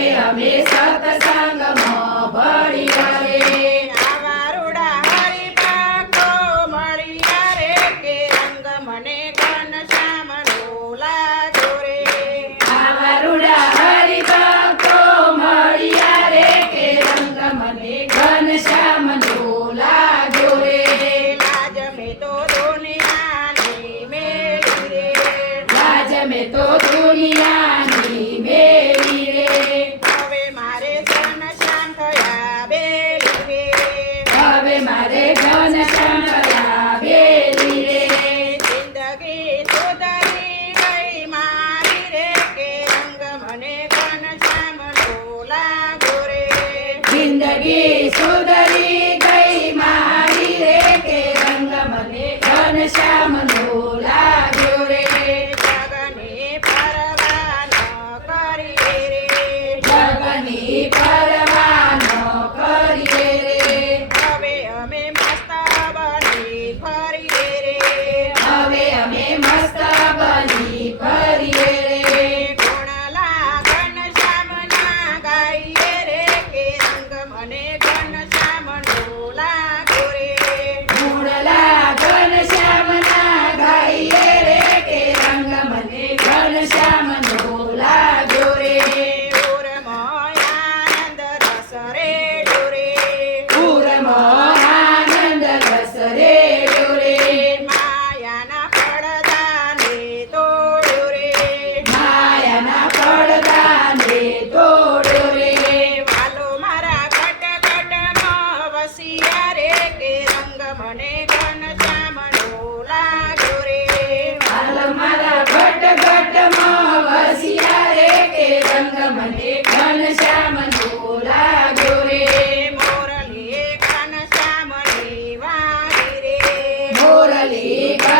É ame, ame, જિંદગી સુધરી ગઈ મારી રે કે રંગ મને ઘનશ્યામ નો લાગ્યો રે. જગની પરવા ન કરી રે. જગની Keep.